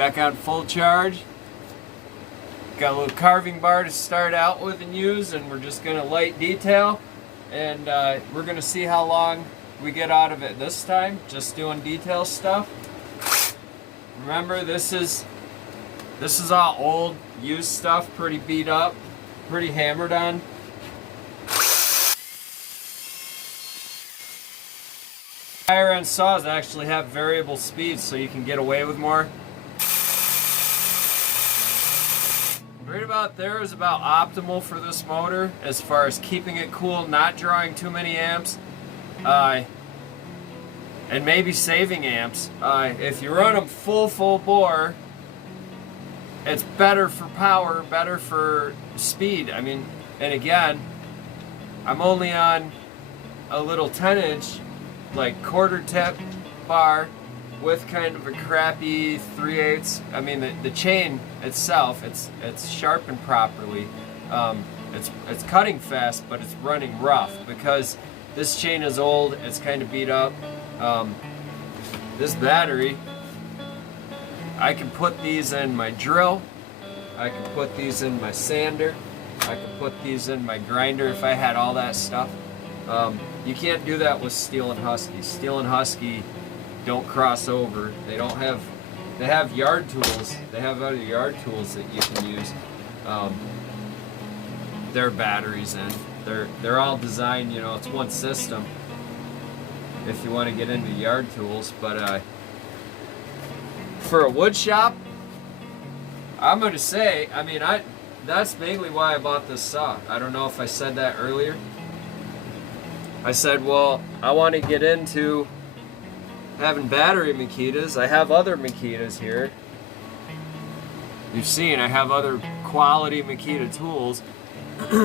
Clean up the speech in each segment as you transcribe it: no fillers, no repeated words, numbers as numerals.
back on full charge. Got a little carving bar to start out with and use, and we're just gonna light detail, and we're gonna see how long we get out of it this time, just doing detail stuff. Remember, this is all old, used stuff, pretty beat up, pretty hammered on. Higher end saws actually have variable speeds, so you can get away with more. Right about there is about optimal for this motor as far as keeping it cool, not drawing too many amps, and maybe saving amps. If you run them full bore, it's better for power, better for speed. I mean, and again, I'm only on a little 10-inch, like quarter tip bar with kind of a crappy 3/8. I mean, the chain itself, it's sharpened properly. It's cutting fast, but it's running rough because this chain is old. It's kind of beat up. This battery, I can put these in my drill. I can put these in my sander. I can put these in my grinder if I had all that stuff. You can't do that with Steel and Husky. Steel and Husky don't cross over. They have yard tools. They have other yard tools that you can use their batteries in. They're all designed, you know, it's one system if you want to get into yard tools. But for a wood shop, I'm going to say, I mean, that's mainly why I bought this saw. I don't know if I said that earlier. I said, well, I want to get into having battery Makitas. I have other Makitas here. You've seen I have other quality Makita tools.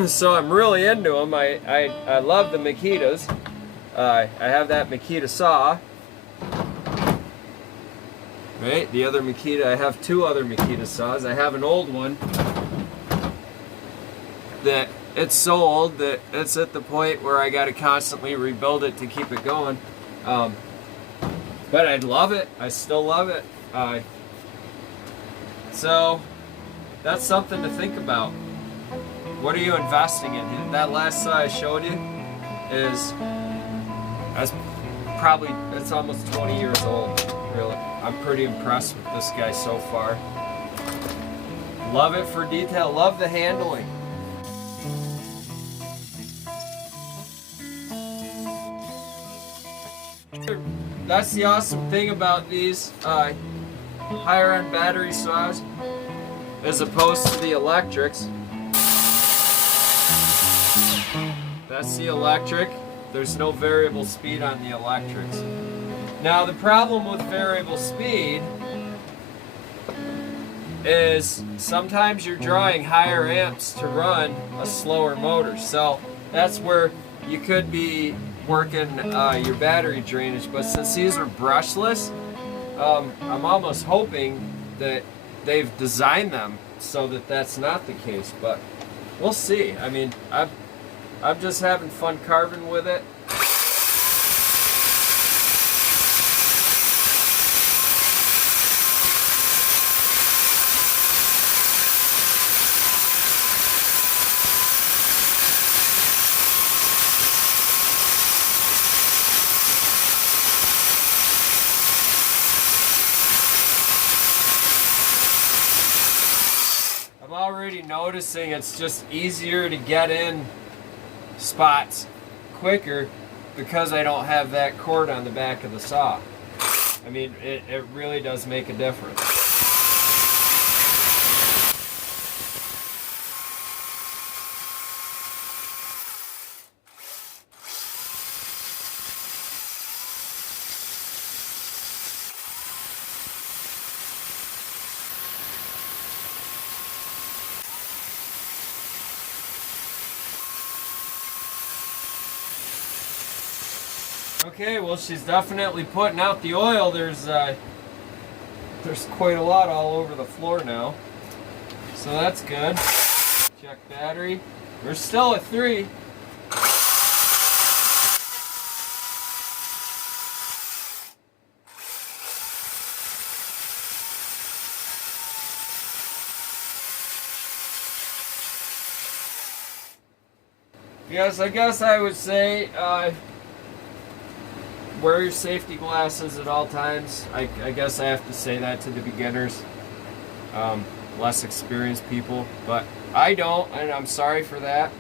So I'm really into them. I love the Makitas. I have that Makita saw. Right, the other Makita, I have two other Makita saws. I have an old one that it's so old that it's at the point where I got to constantly rebuild it to keep it going. But I love it. I still love it. So that's something to think about. What are you investing in? That last saw I showed you it's almost 20 years old. Really, I'm pretty impressed with this guy so far. Love it for detail. Love the handling. That's the awesome thing about these higher end battery saws as opposed to the electrics. That's the electric. There's no variable speed on the electrics. Now the problem with variable speed is sometimes you're drawing higher amps to run a slower motor. So that's where you could be working your battery drainage, but since these are brushless, I'm almost hoping that they've designed them so that that's not the case, but we'll see. I mean, I'm just having fun carving with it. Already noticing it's just easier to get in spots quicker because I don't have that cord on the back of the saw. I mean, it really does make a difference. Okay, well, she's definitely putting out the oil. There's quite a lot all over the floor now, so that's good. Check battery. We're still at 3. Yes, I guess I would say wear your safety glasses at all times. I guess I have to say that to the beginners, less experienced people, but I don't, and I'm sorry for that.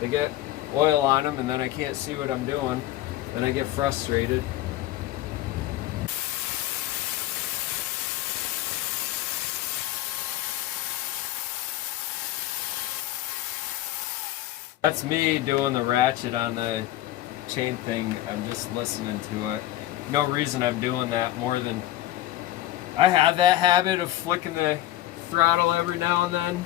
They get oil on them, and then I can't see what I'm doing. Then I get frustrated. That's me doing the ratchet on the chain thing. I'm just listening to it. No reason I'm doing that more than I have that habit of flicking the throttle every now and then.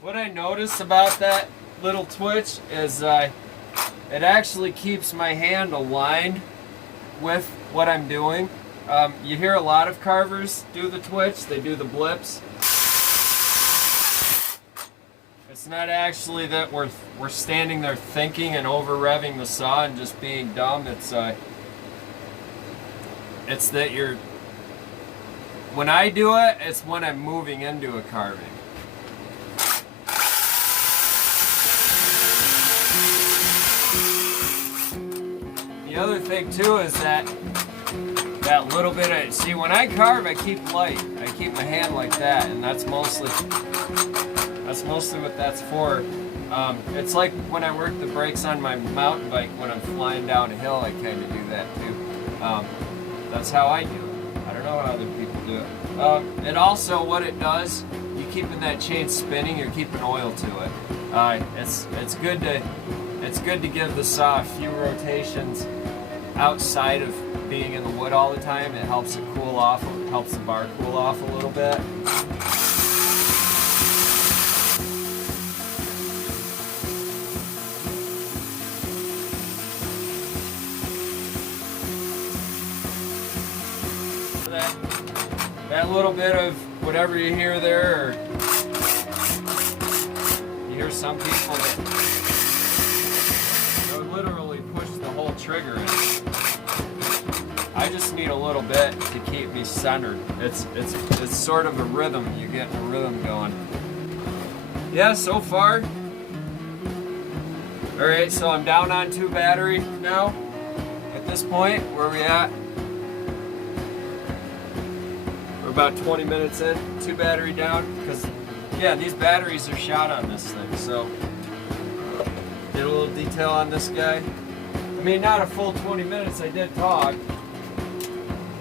What I notice about that little twitch is it actually keeps my hand aligned with what I'm doing. You hear a lot of carvers do the twitch, they do the blips. It's not actually that we're standing there thinking and over revving the saw and just being dumb. It's that you're, when I do it, it's when I'm moving into a carving. The other thing too is that little bit of, see, when I carve, I keep light. I keep my hand like that, and that's mostly what that's for. It's like when I work the brakes on my mountain bike when I'm flying down a hill, I kind of do that too. That's how I do it. I don't know how other people do it. And also what it does, you keeping that chain spinning, you're keeping oil to it. It's good to give the saw a few rotations outside of being in the wood all the time. It helps it cool off, it helps the bar cool off a little bit. That little bit of whatever you hear there, or you hear some people that literally push the whole trigger in. I just need a little bit to keep me centered. It's sort of a rhythm. You're getting a rhythm going. Yeah, so far. All right, so I'm down on 2 battery now. At this point, where are we at? We're about 20 minutes in, 2 battery down. Because, yeah, these batteries are shot on this thing. So, get a little detail on this guy. I mean, not a full 20 minutes. I did talk.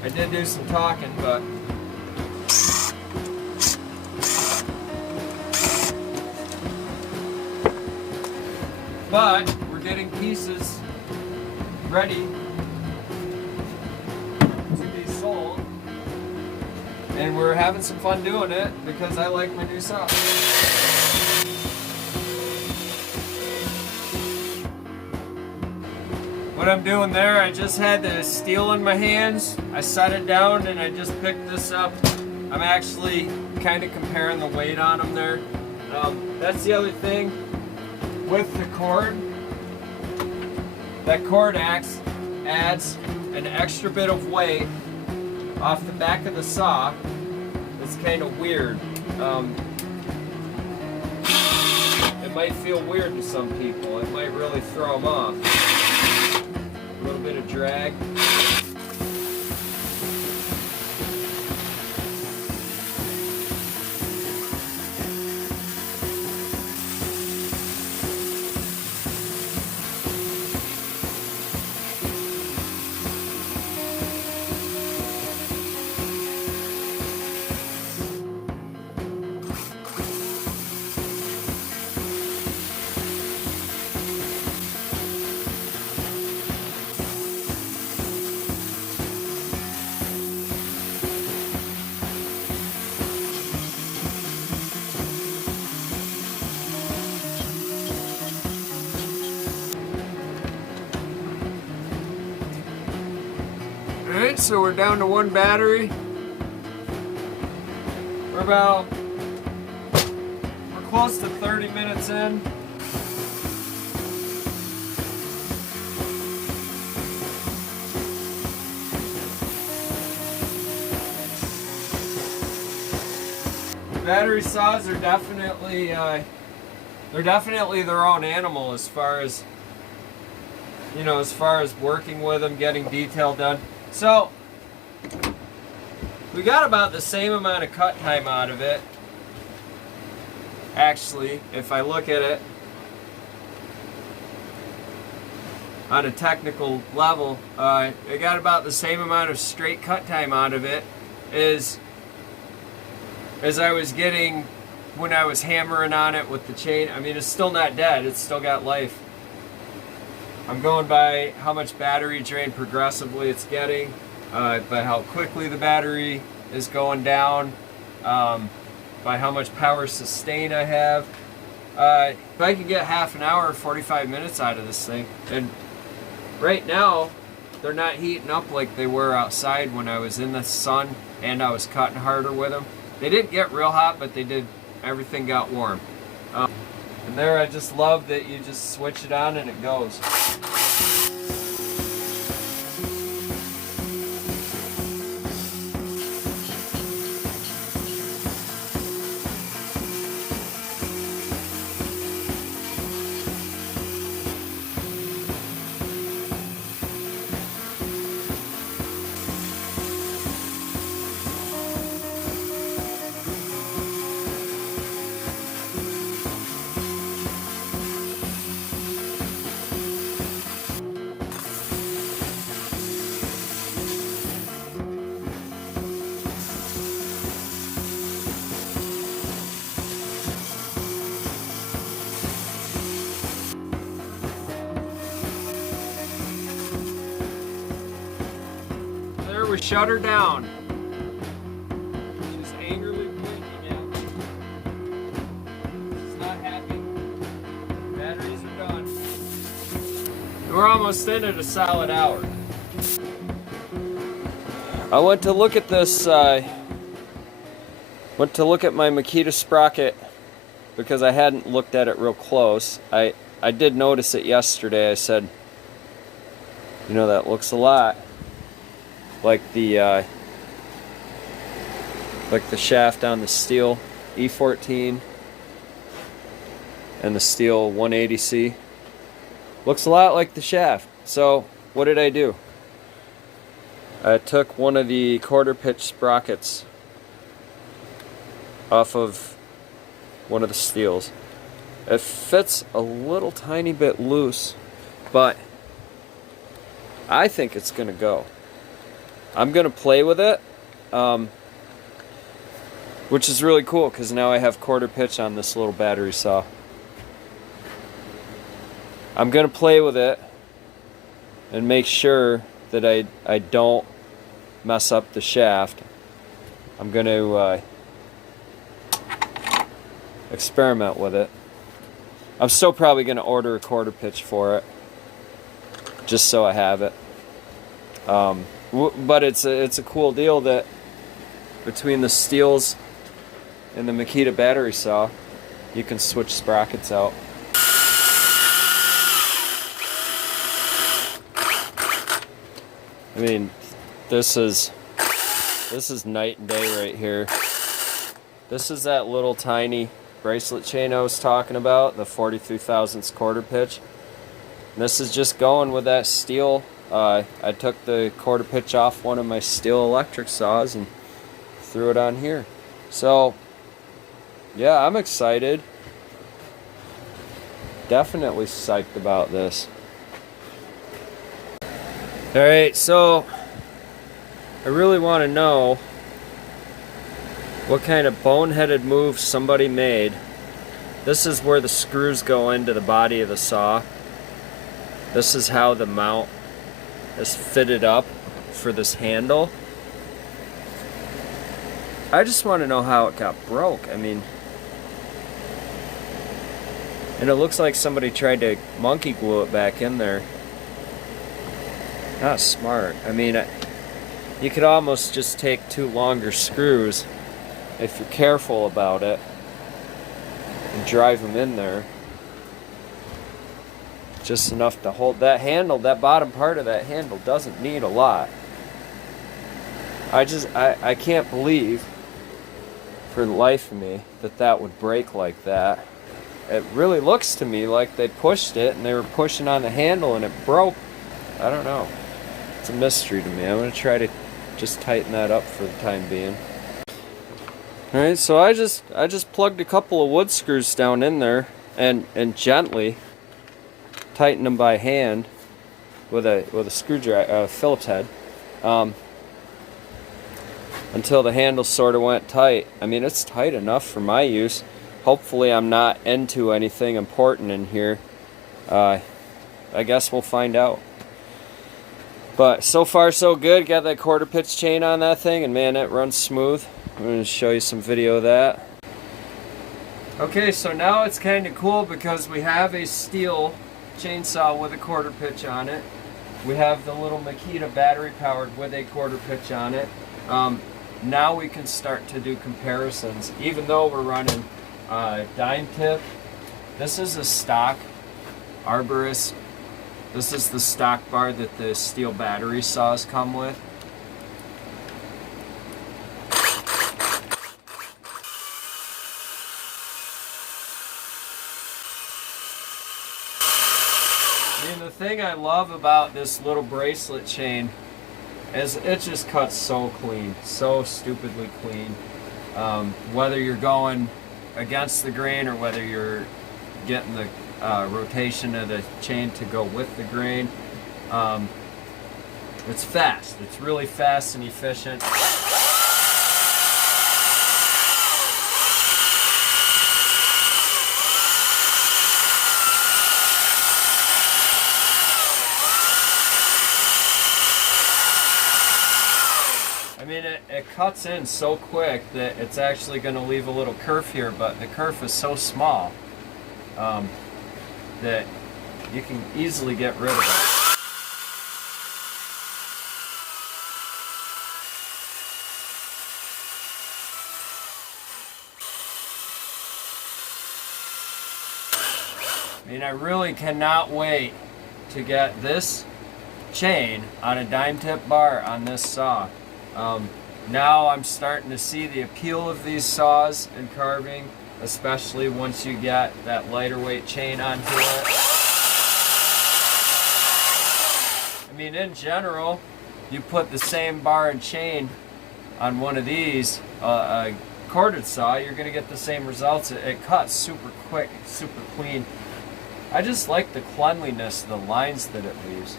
I did do some talking, but we're getting pieces ready to be sold, and we're having some fun doing it because I like my new saw. What I'm doing there, I just had the steel in my hands. I set it down and I just picked this up. I'm actually kind of comparing the weight on them there. That's the other thing with the cord. That cord adds an extra bit of weight off the back of the saw. It's kind of weird. It might feel weird to some people. It might really throw them off. A little bit of drag. Alright, so we're down to 1 battery. We're close to 30 minutes in. Battery saws are definitely they're definitely their own animal as far as, you know, as far as working with them, getting detail done. So we got about the same amount of cut time out of it. Actually, if I look at it on a technical level, I got about the same amount of straight cut time out of it as I was getting when I was hammering on it with the chain. I mean, it's still not dead, it's still got life. I'm going by how much battery drain progressively it's getting, by how quickly the battery is going down, by how much power sustain I have. If I can get half an hour, 45 minutes out of this thing, and right now they're not heating up like they were outside when I was in the sun and I was cutting harder with them. They didn't get real hot, but they did. Everything got warm. And there, I just love that you just switch it on and it goes. We shut her down. She's angrily blinking at me. She's not happy. Batteries are done. We're almost in at a solid hour. I went to look at this, went to look at my Makita Sprocket because I hadn't looked at it real close. I did notice it yesterday. I said, you know, that looks a lot like the shaft on the steel E14 and the steel 180C. Looks a lot like the shaft. So what did I do? I took one of the quarter pitch sprockets off of one of the steels. It fits a little tiny bit loose, but I think it's gonna go. I'm gonna play with it, which is really cool because now I have quarter pitch on this little battery saw. I'm gonna play with it and make sure that I don't mess up the shaft. I'm gonna experiment with it. I'm still probably gonna order a quarter pitch for it, just so I have it. But it's a cool deal that between the steels and the Makita battery saw, you can switch sprockets out. I mean, this is night and day right here. This is that little tiny bracelet chain I was talking about, the 43 thousandths quarter pitch. And this is just going with that steel. I took the quarter pitch off one of my steel electric saws and threw it on here. So, yeah, I'm excited. Definitely psyched about this. Alright, so I really want to know what kind of boneheaded move somebody made. This is where the screws go into the body of the saw. This is how the mount is fitted up for this handle. I just want to know how it got broke. I mean, and it looks like somebody tried to monkey glue it back in there. Not smart. I mean, you could almost just take two longer screws if you're careful about it and drive them in there. Just enough to hold that handle. That bottom part of that handle doesn't need a lot. I can't believe for the life of me that that would break like that. It really looks to me like they pushed it and they were pushing on the handle and it broke. I don't know. It's a mystery to me. I'm going to try to just tighten that up for the time being. Alright, so I just plugged a couple of wood screws down in there and gently tighten them by hand with a screwdriver, Phillips head, until the handle sort of went tight. I mean, it's tight enough for my use. Hopefully I'm not into anything important in here. I guess we'll find out. But so far so good. Got that quarter pitch chain on that thing, and man, it runs smooth. I'm going to show you some video of that. Okay, so now it's kind of cool because we have a steel chainsaw with a quarter pitch on it. We have the little Makita battery powered with a quarter pitch on it. Now we can start to do comparisons. Even though we're running dime tip, this is a stock Arborist. This is the stock bar that the steel battery saws come with. I mean, the thing I love about this little bracelet chain is it just cuts so clean, so stupidly clean. Whether you're going against the grain or whether you're getting the rotation of the chain to go with the grain, it's fast. It's really fast and efficient. I mean, it cuts in so quick that it's actually going to leave a little kerf here, but the kerf is so small that you can easily get rid of it. I mean, I really cannot wait to get this chain on a dime tip bar on this saw. Now I'm starting to see the appeal of these saws and carving, especially once you get that lighter weight chain onto it. I mean, in general, you put the same bar and chain on one of these, a corded saw, you're going to get the same results. It cuts super quick, super clean. I just like the cleanliness of the lines that it leaves.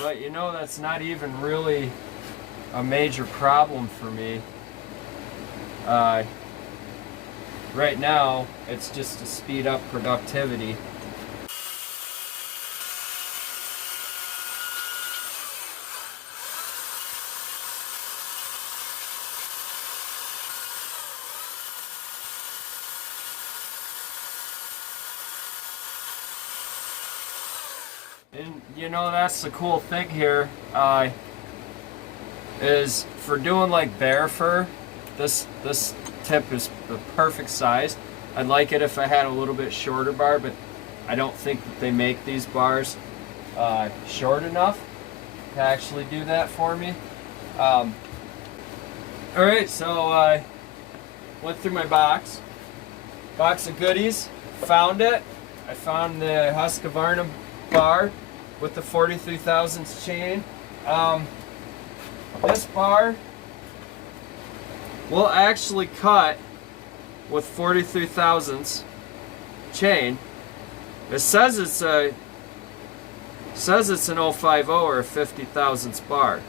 But you know, that's not even really a major problem for me. Right now, it's just to speed up productivity. And you know, that's the cool thing here, is for doing like bear fur, this tip is the perfect size. I'd like it if I had a little bit shorter bar, but I don't think that they make these bars short enough to actually do that for me. Alright, so went through my box of goodies, found it. I found the Husqvarna bar with the 43 thousandths chain. This bar will actually cut with 43 thousandths chain. It says it's an 050 or a 50 thousandths bar,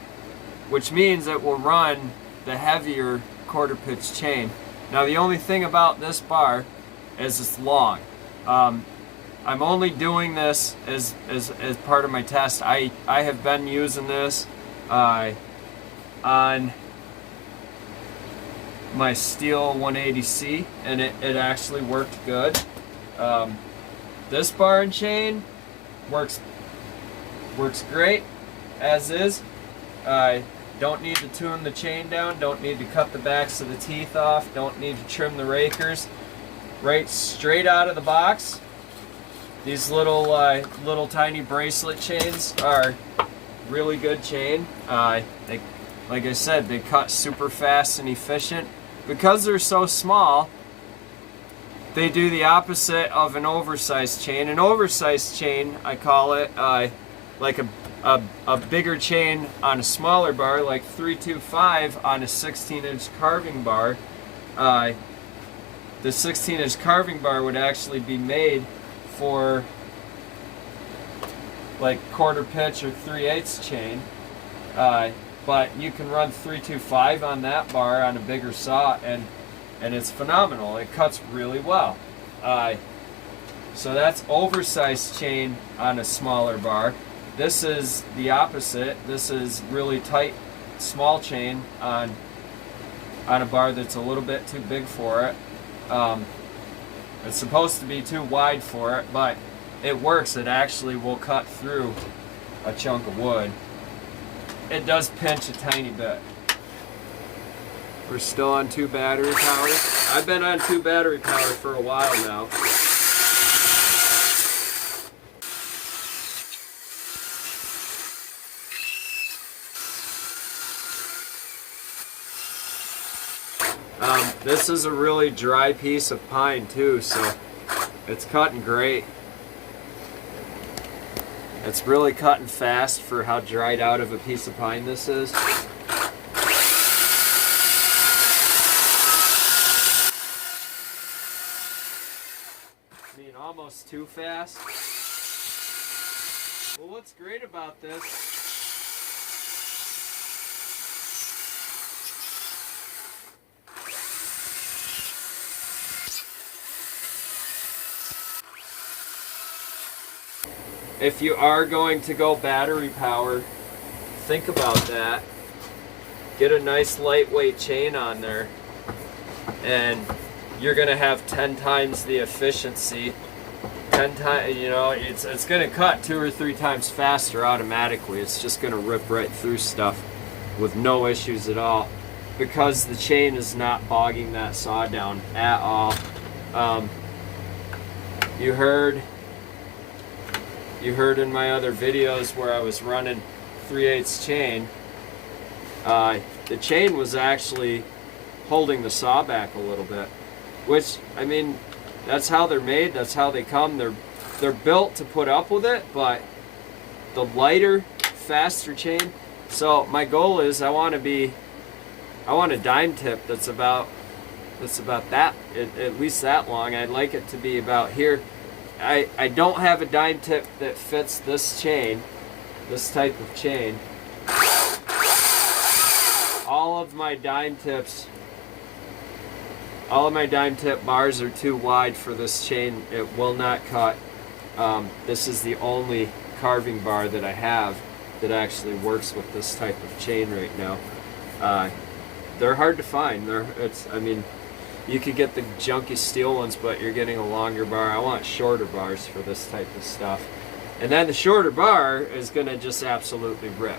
which means it will run the heavier quarter pitch chain. Now the only thing about this bar is it's long. I'm only doing this as part of my test. I have been using this on my Steel 180C, and it actually worked good. This bar and chain works great as is. Don't need to tune the chain down, don't need to cut the backs of the teeth off, don't need to trim the rakers. Right straight out of the box, these little tiny bracelet chains are really good chain. They, like I said, they cut super fast and efficient. Because they're so small, they do the opposite of an oversized chain. An oversized chain, I call it, like a bigger chain on a smaller bar, like 325 on a 16-inch carving bar. The 16-inch carving bar would actually be made for like quarter pitch or 3/8 chain. But you can run 325 on that bar on a bigger saw, and it's phenomenal. It cuts really well. So that's oversized chain on a smaller bar. This is the opposite. This is really tight, small chain on a bar that's a little bit too big for it. It's supposed to be too wide for it, but it works. It actually will cut through a chunk of wood. It does pinch a tiny bit. We're still on 2 battery power. I've been on 2 battery power for a while now. This is a really dry piece of pine too, so it's cutting great. It's really cutting fast for how dried out of a piece of pine this is. I mean, almost too fast. Well, what's great about this, if you are going to go battery power, think about that. Get a nice lightweight chain on there, and you're gonna have 10 times the efficiency. 10 times, you know, it's gonna cut 2 or 3 times faster automatically. It's just gonna rip right through stuff with no issues at all, because the chain is not bogging that saw down at all. You heard in my other videos where I was running 3/8 chain, the chain was actually holding the saw back a little bit, which, I mean, that's how they're made, that's how they come. They're built to put up with it, but the lighter, faster chain. So my goal is I want a dime tip that's about that, at least that long. I'd like it to be about here. I don't have a dime tip that fits this chain, this type of chain. All of my dime tip bars are too wide for this chain. It will not cut. This is the only carving bar that I have that actually works with this type of chain right now. They're hard to find. I mean, you could get the junky steel ones, but you're getting a longer bar. I want shorter bars for this type of stuff. And then the shorter bar is gonna just absolutely rip.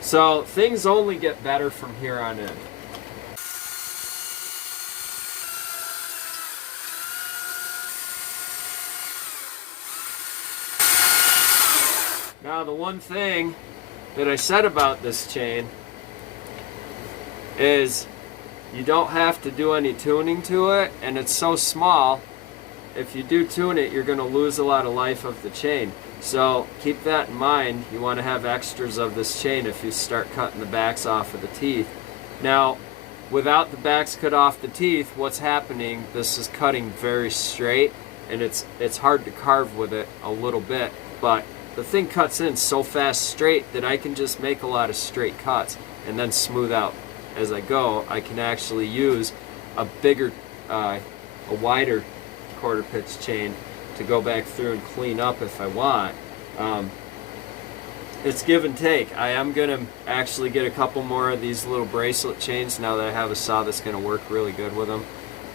So things only get better from here on in. Now, the one thing that I said about this chain is you don't have to do any tuning to it, and it's so small, if you do tune it, you're going to lose a lot of life of the chain. So keep that in mind. You want to have extras of this chain if you start cutting the backs off of the teeth. Now, without the backs cut off the teeth, what's happening, this is cutting very straight, and it's hard to carve with it a little bit, but the thing cuts in so fast straight that I can just make a lot of straight cuts and then smooth out as I go. I can actually use a bigger, a wider quarter pitch chain to go back through and clean up if I want. It's give and take. I am going to actually get a couple more of these little bracelet chains now that I have a saw that's going to work really good with them.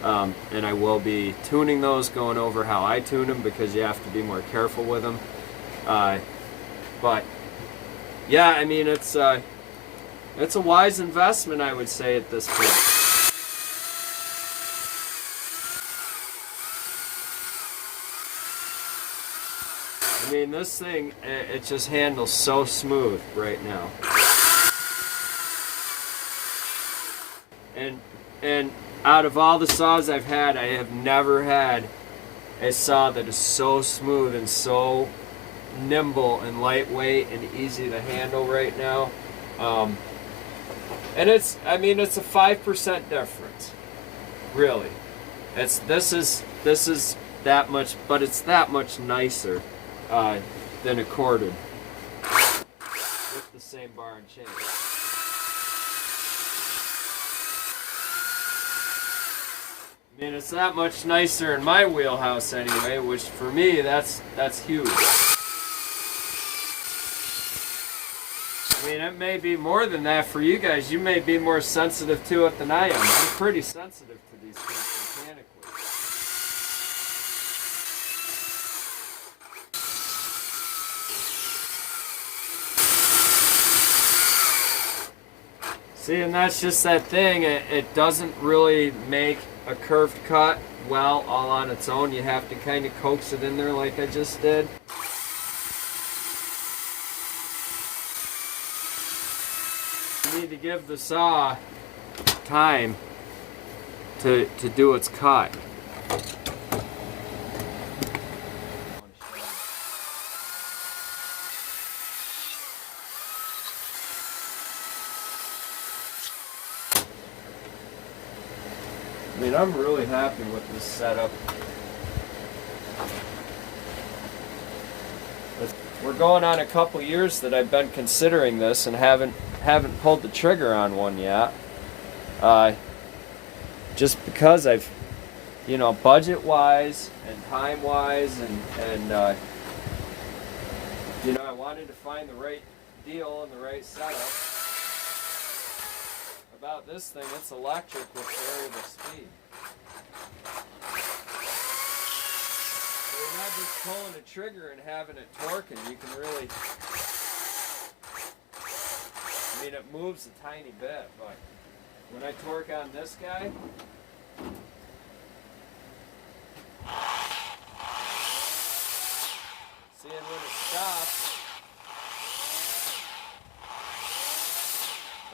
and I will be tuning those, going over how I tune them, because you have to be more careful with them. But yeah, I mean, it's a wise investment, I would say, at this point. I mean, this thing, it just handles so smooth right now. And out of all the saws I've had, I have never had a saw that is so smooth and so nimble and lightweight and easy to handle right now. And it's a 5% difference, really. This is that much, but it's that much nicer than a corded with the same bar and chain. I mean, it's that much nicer in my wheelhouse anyway, which for me, that's huge. I mean, it may be more than that for you guys. You may be more sensitive to it than I am. I'm pretty sensitive to these things mechanically. See, and that's just that thing. It doesn't really make a curved cut well all on its own. You have to kind of coax it in there like I just did. You need to give the saw time to do its cut. I mean, I'm really happy with this setup. We're going on a couple years that I've been considering this and haven't pulled the trigger on one yet. Just because I've, budget-wise and time-wise, and I wanted to find the right deal and the right setup. About this thing, it's electric with variable speed. So you're not just pulling a trigger and having it torquing. You can really, it moves a tiny bit, but when I torque on this guy, seeing when it stops,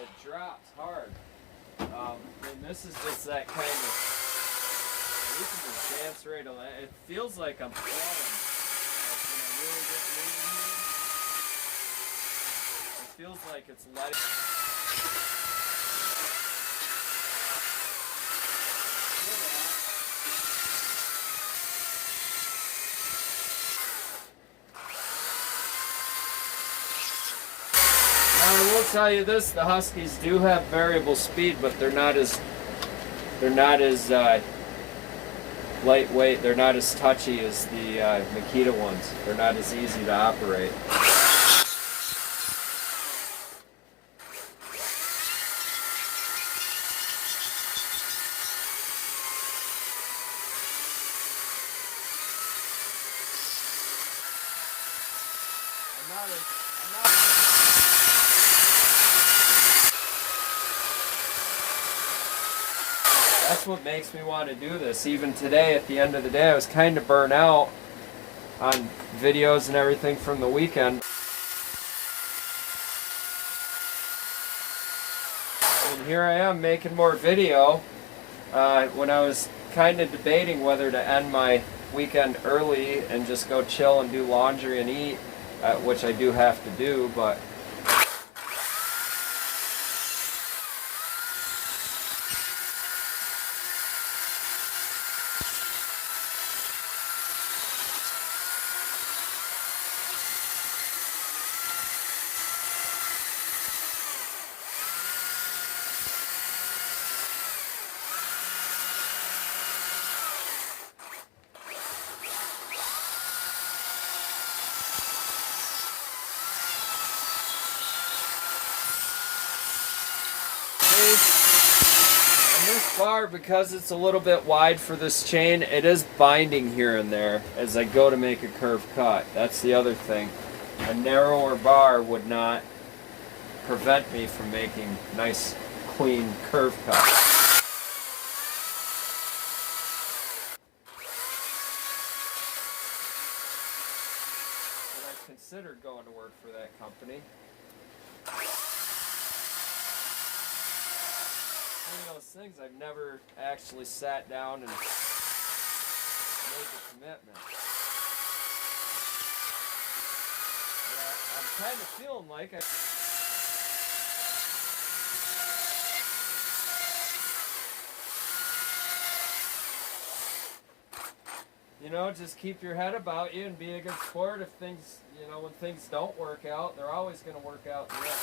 it drops hard. And this is just that kind of, you can just dance right along. It feels like I'm falling. Like when I really get moving here, it feels like it's letting. I will tell you this: the Huskies do have variable speed, but they're not as lightweight. They're not as touchy as the Makita ones. They're not as easy to operate. That's what makes me want to do this. Even today, at the end of the day, I was kind of burnt out on videos and everything from the weekend. And here I am making more video when I was kind of debating whether to end my weekend early and just go chill and do laundry and eat, which I do have to do, but this bar, because it's a little bit wide for this chain, it is binding here and there as I go to make a curved cut. That's the other thing. A narrower bar would not prevent me from making nice, clean curve cuts. Considered going to work for that company. One of those things I've never actually sat down and made the commitment. But I'm kind of feeling like you know, just keep your head about you and be a good sport. If things, you know, when things don't work out, they're always going to work out in the end.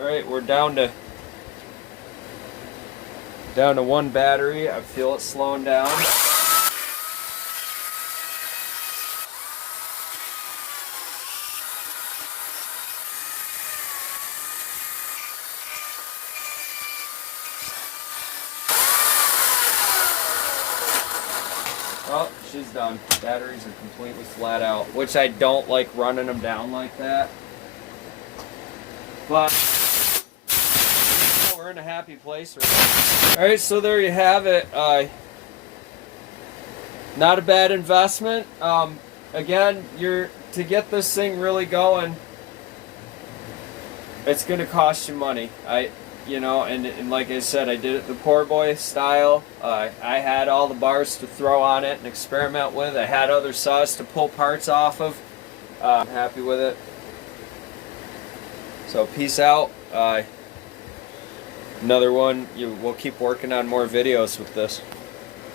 Alright, we're down to one battery. I feel it slowing down. Oh, she's done. Batteries are completely flat out, which I don't like running them down like that. But we're in a happy place right now. Alright, so there you have it. Not a bad investment. Again, to get this thing really going, it's going to cost you money. You know, and like I said, I did it the poor boy style. I had all the bars to throw on it and experiment with. I had other saws to pull parts off of. I'm happy with it. So peace out. Another one. We'll keep working on more videos with this.